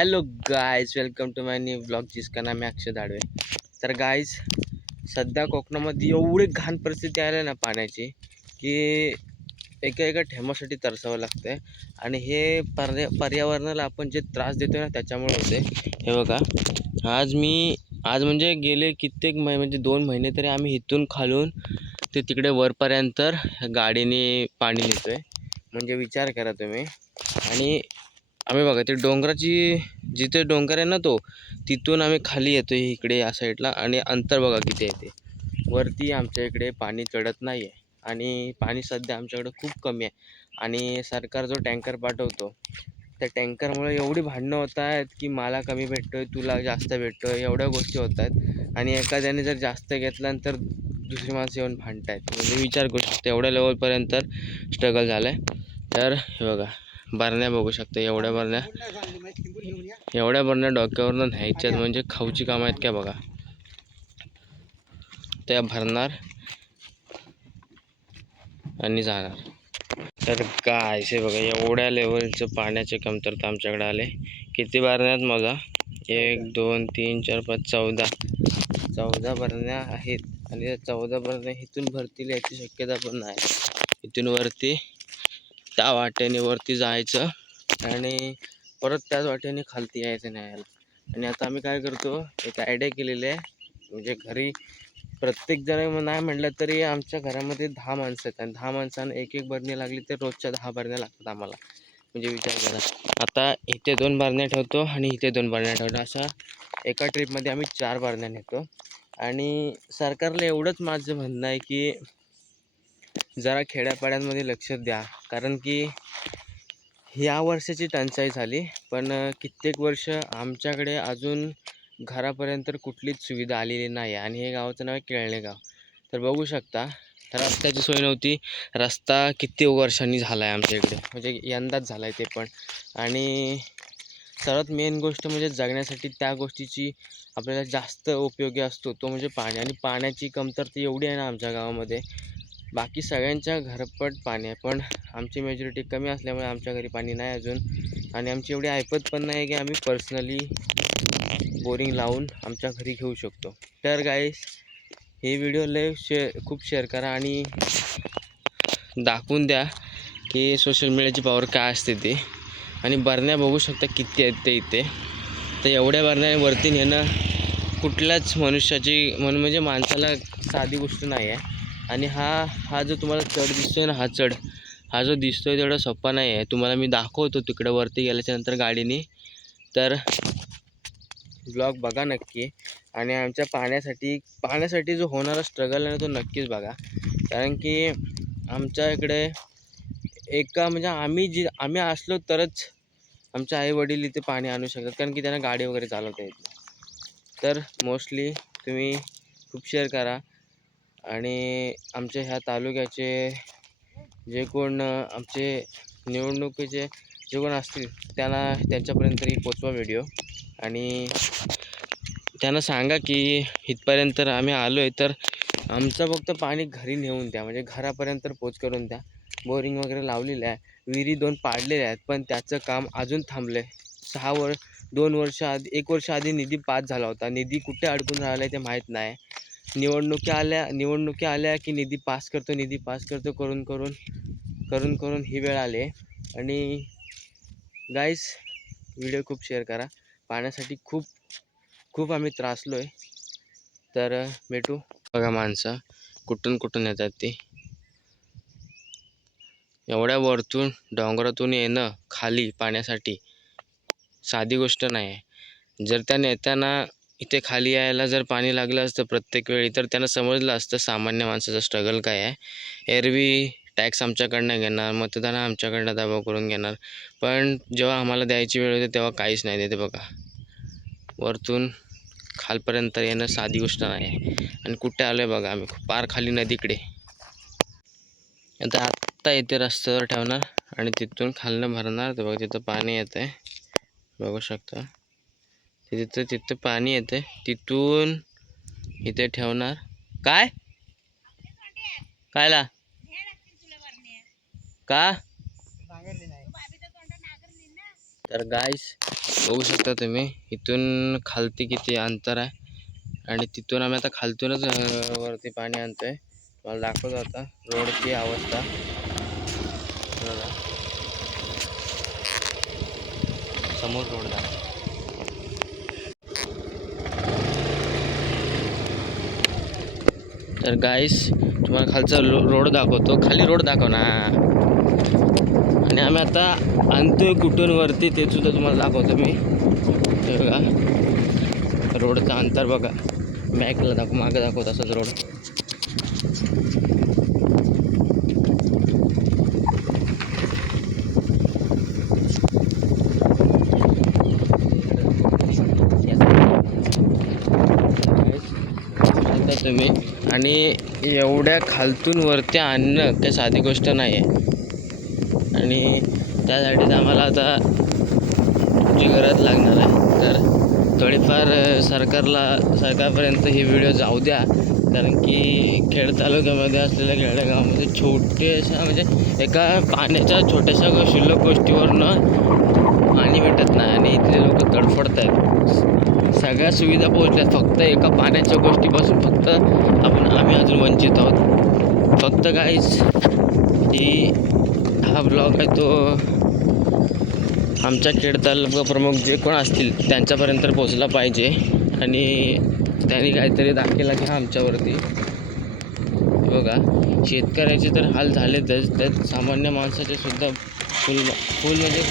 Hello guys, welcome to my new blog जिसका नाम है अक्षय दाढवे। तर गाइस, सध्या कोकणामध्ये एवढी घाण परिस्थिती आली ना पाण्याची की एका एका थेंबासाठी तरसावं लागतंय। आणि हे पर्यावरणाला आपण जे त्रास देतो ना त्याच्यामुळे होते। हे बघा, आज म्हणजे गेले कित्येक म्हणजे 2 महिने तरी आम्ही इथून खालून ते तिकडे वरपर्यंत गाडीने पाणी नेतोय। म्हणजे विचार करा तुम्ही। आणि आम्ही बघा ते डोंगराची जिथे डोंगर आहे ना तो तिथून आम्ही खाली येतो इकडे या साईडला। आणि अंतर बघा किती आहे ते वरती। आमच्या इकडे पाणी चढत नाही आहे आणि पाणी सध्या आमच्याकडे खूप कमी आहे। आणि सरकार जो टँकर पाठवतो त्या टँकरमुळे एवढी भांडणं होत आहेत की मला कमी भेटतोय, तुला जास्त भेटतोय, एवढ्या गोष्टी होत आहेत। आणि एखाद्याने जर जास्त घेतल्यानंतर दुसरी माणसं येऊन भांडत आहेत। म्हणजे विचार करू शकतो एवढ्या लेवलपर्यंत स्ट्रगल झालं आहे। तर हे बघा, बरण्या बघू शकता, एवढ्या बरण्या डोक्यावरनं न्यायच्यात म्हणजे खाऊची कामं आहेत काय बघा। त्या भरणार आणि जाणार। तर काय हे बघा, एवढ्या लेवलचं पाण्याचे कमतरता आमच्याकडे आले। किती बरण्यात माझा 1 2 3 4 5 14 बरण्या आहेत। आणि त्या 14 बरण्या इथून भरतील याची शक्यता पण नाही। इथून वरती त्या वाटेने वरती जायचं आणि परत त्याच वाटेने खालती यायचं न्यायला। आणि आता आम्ही काय करतो, एक आयडिया केलेली आहे। म्हणजे घरी प्रत्येक जण नाही म्हटलं तरी आमच्या घरामध्ये 10 माणसं आहेत आणि 10 माणसांना एक एक बरणी लागली तर रोजच्या 10 बरण्या लागतात आम्हाला। म्हणजे विचार करा, आता इथे 2 बरण्या ठेवतो आणि इथे 2 बरण्या ठेवतो, अशा एका ट्रिपमध्ये आम्ही 4 बरण्या नेतो। आणि सरकारला एवढंच माझं म्हणणं आहे की जरा खेड्यापाड्यांमध्ये लक्ष द्या, कारण की या वर्षाची टंचाई झाली पण कित्येक वर्ष आमच्याकडे अजून घरापर्यंत कुठलीच सुविधा आलेली नाही। आणि हे गावाचं नाव आहे केळणे गाव। तर बघू शकता, रस्त्याची सोय नव्हती, रस्ता किती वर्षांनी झाला आहे आमच्या इकडे, म्हणजे यंदाच झाला आहे ते पण। आणि सर्वात मेन गोष्ट म्हणजे जगण्यासाठी त्या गोष्टीची आपल्याला जास्त उपयोगी असतो तो म्हणजे पाणी। आणि पाण्याची कमतरता एवढी आहे ना आमच्या गावामध्ये, बाकी सगळ्यांच्या घरपट पाणी आहे पण आमची मेजॉरिटी कमी असल्यामुळे आमच्या घरी पाणी नाही अजून। आणि आमची एवढी ऐपत पण नाही की आम्ही पर्सनली बोरिंग लावून आमच्या घरी घेऊ शकतो। तर गाईस, हे व्हिडिओ खूप शेअर करा आणि दाखवून द्या की सोशल मीडियाची पॉवर काय असते ती। आणि बरण्या बघू शकता किती आहेत ते इथे। तर एवढ्या बरण्या वरती नेणं कुठल्याच मनुष्याची म्हणजे माणसाला साधी गोष्ट नाही आहे। आणि हा जो तुम्हाला चढ दिसतोय ना, हा जो दिसतोय तेवढा सोपा नाही आहे। तुम्हाला मी दाखवतो तिकडे वरती गेल्याच्या नंतर गाडीने। तर ब्लॉग बघा नक्की। आणि आमच्या पाण्यासाठी जो होणारा स्ट्रगल आहे ना तो नक्कीच बघा, कारण की आमच्या इकडे म्हणजे आम्ही असलो तरच आमचे आई वडील इथे पाणी आणू शकतात, कारण की त्यांना गाडी वगैरे चालवता येत नाही। तर मोस्टली तुम्ही खूप शेअर करा आणि आमच्या ह्या तालुक्याचे जे कोण आमचे निवडणुकीचे जे कोण असतील त्यांच्यापर्यंत तरी पोचवा व्हिडिओ। आणि त्यांना सांगा की इथपर्यंत आम्ही आलो आहे तर आमचं फक्त पाणी घरी नेऊन द्या, म्हणजे घरापर्यंत पोच करून द्या। बोरिंग वगैरे लावलेलं आहे, विहिरी 2 पाडलेल्या आहेत पण त्याचं काम अजून थांबलं आहे। 2 वर्ष आधी 1 वर्ष आधी निधी पास झाला होता, निधी कुठे अडकून राहिला आहे ते माहीत नाही। निवडणुकी आल्या की निधी पास करतो करून ही वेळ आली। आणि गाईस, व्हिडिओ खूप शेअर करा, पाण्यासाठी खूप आम्ही त्रासलो आहे। तर भेटू। बघा माणसं कुठून येतात ती, एवढ्या वरतून डोंगरातून येणं खाली पाण्यासाठी साधी गोष्ट नाही आहे। जर त्या नेत्यांना इथे खाली यायला जर पाणी लागलं असतं प्रत्येक वेळी तर त्यांना समजलं असतं सामान्य माणसाचं स्ट्रगल काय आहे। एरवी टॅक्स आमच्याकडनं घेणार, मतदान आमच्याकडनं दबाव करून घेणार, पण जेव्हा आम्हाला द्यायची वेळ होते तेव्हा काहीच नाही देते। बघा, वरतून खालपर्यंत येणं साधी गोष्ट नाही आहे। आणि कुठे आलो आहे बघा, आम्ही पार खाली नदीकडे। आत्ता इथे रस्त्यावर ठेवणार आणि तिथून खालनं भरणार। तर बघा तिथं पाणी येतं आहे, बघू शकता तिथं पाणी येतं, तिथून इथे ठेवणार। कायला का? तर गाईस, बघू शकता तुम्ही इथून खालती किती अंतर आहे आणि तिथून आम्ही आता खालतूनच वरती पाणी आणतोय. मला दाखवतो आता रोडची अवस्था बघा. समोर रोड दाखव. तर गाईस तुम्हाला खालचा रोड दाखवतो. खाली रोड दाखव ना. आणि आम्ही आता आणतोय कुठून वरती ते सुद्धा तुम्हाला दाखवतो मी. हे बघा रोडचं अंतर बघा. बॅकला दाखव, मागं दाखवत असंच रोड. तुम्ही आणि एवढ्या खालतून वरती आणणं काही साधी गोष्ट नाही आहे. आणि त्यासाठीच आम्हाला आता तुमची गरज लागणार आहे. तर थोडीफार सरकारपर्यंत ही व्हिडिओ जाऊ द्या. कारण की खेड तालुक्यामध्ये असलेल्या खेडेगावामध्ये छोट्याशा म्हणजे एका पाण्याच्या छोट्याशा क्षुल्लक गोष्टीवरनं पाणी भेटत नाही आणि इथले लोक तडफडत आहेत. सगळ्या सुविधा पोहोचल्यात, फक्त एका पाण्याच्या गोष्टीपासून फक्त आम्ही अजून वंचित आहोत. फक्त काहीच हा ब्लॉग आहे तो आमच्या खेड तालुका प्रमुख जे कोण असतील त्यांच्यापर्यंत पोहोचला पाहिजे आणि त्यांनी काहीतरी दाखवला की आमच्यावरती. बघा शेतकऱ्याचे तर हाल झालेतच, त्यात सामान्य माणसाचे सुद्धा फुल म्हणजे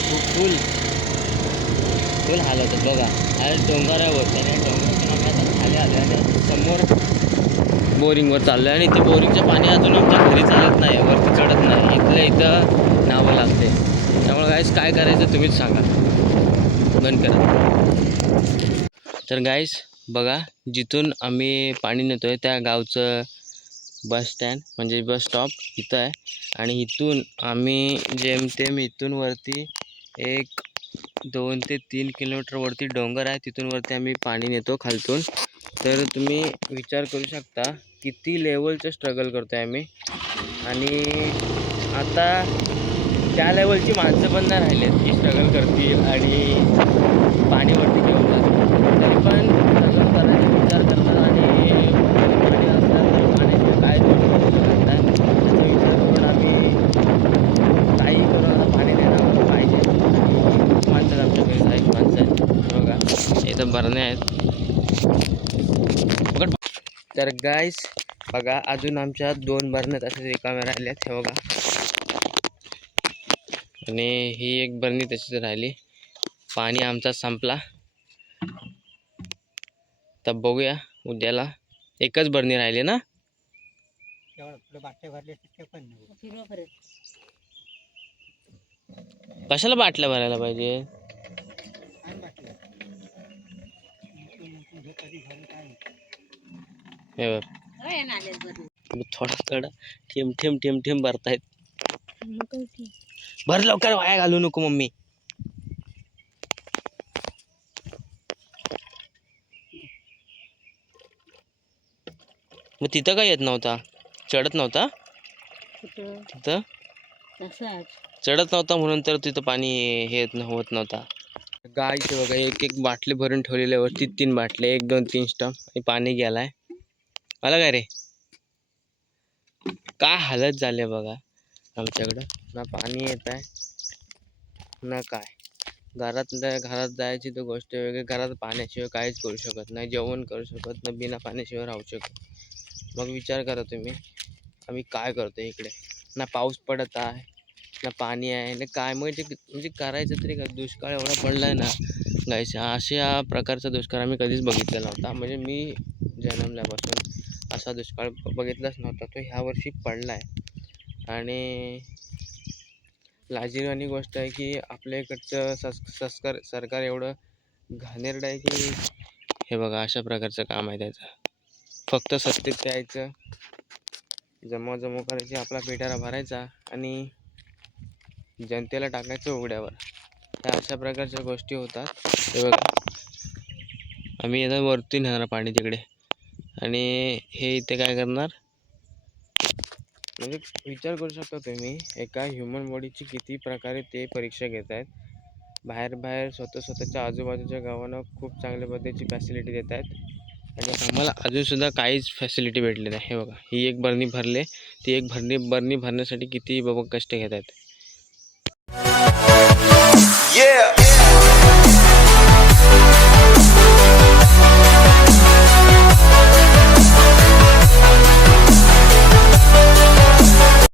फुल हाल होतात. बघा आज डोंगरावर त्याने डोंगराच्या नाम्यात खाली आले आणि समोर बोरिंगवर चाललं आहे आणि ते बोरिंगचं पाणी अजून आमच्या घरी चालत नाही, वरती चढत नाही. इथं नावं लागते. त्यामुळे गाईस काय करायचं तुम्हीच सांगा. बंद करा. तर गाईस बघा जिथून आम्ही पाणी नेतोय त्या गावचं बस स्टँड म्हणजे बस स्टॉप इथं आहे आणि इथून आम्ही जेमतेम इथून वरती 1-2 ते 3 किलोमीटर वरती डोंगर आहे, तिथून वरती आम्ही पाणी नेतो खालतून. तर तुम्ही विचार करू शकता किती लेवलचं स्ट्रगल करतो आहे आम्ही. आणि आता त्या लेवलची माणसं पण नाही राहिलेत की स्ट्रगल करतील आणि पाणीवरती घेऊन जातील. तरी पण स्ट्रगल करायचा विचार करतात आणि पाणी असल्यानंतर पाण्याचे काय करू शकत नाही त्याचा विचार करून आम्ही काही करून आता पाणी देणं पाहिजे. आणि माणसं आमच्या घरी जायची माणसं आहेत बघा, इथं भरणे आहेत. तर गाईस बघा अजून आमच्या 2 भरण्यात असे रिकाम्या राहिल्यात हे बघा. आणि ही एक बरणी तशीच राहिली. पाणी आमचा संपला. तर बघूया उद्याला. एकच बरणी राहिली ना. कशाला बाटल्या भरायला पाहिजे. थोडा ठेम भरतायत. भर लवकर, वाया घालू नको मम्मी. मग तिथं काय येत नव्हता, चढत नव्हता तिथं, चढत नव्हता म्हणून तर तिथं पाणी हे होत नव्हता. गाईचे बघा एक बाटली भरून ठेवलेले वरती 3 बाटले 1-2-3 स्टॉप आणि पाणी गेलाय. मला काय रे काय हालत झाले बघा आमच्याकडं. ना पाणी येत आहे ना काय. घरात जायची तर गोष्ट वेगळी. घरात पाण्याशिवाय काहीच करू शकत नाही, जेवण करू शकत नाही, बिना पाण्याशिवाय राहू शकत. मग विचार करा तुम्ही आम्ही काय करतो इकडे. ना पाऊस पडत आहे ना पाणी आहे ना काय. म्हणजे करायचं तरी काय. दुष्काळ एवढा पडलाय ना गाईस. अशा प्रकारचा दुष्काळ आम्ही कधीच बघितलेला नव्हता. म्हणजे मी जन्मल्यापासून असा दुष्काळ बघितलाच नव्हता. तो ह्या वर्षी पडलाय. आणि लाजिरवाणी गोष्ट आहे की आपल्या इकडचं सरकार एवढं घाणेरडं आहे की हे बघा अशा प्रकारचं काम आहे त्याचं. फक्त सत्तेत यायचं, जमव करायची, आपला पिटारा भरायचा आणि जनतेला टाकायचं उघड्यावर. ह्या अशा प्रकारच्या गोष्टी होतात. हे बघा आम्ही आता वरती नेणार पाणी तिकडे आणि हे इथे काय करणार. म्हणजे विचार करू शकता तुम्ही एका ह्युमन बॉडीची किती प्रकारे ते परीक्षा घेत आहेत. बाहेर स्वतःच्या आजूबाजूच्या गावांना खूप चांगल्या पद्धतीची फॅसिलिटी देत आहेत. आणि आम्हाला अजूनसुद्धा काहीच फॅसिलिटी भेटली नाही. हे बघा, ही एक बरणी भरले, ती एक बरणी भरण्यासाठी किती बाबा कष्ट घेत आहेत.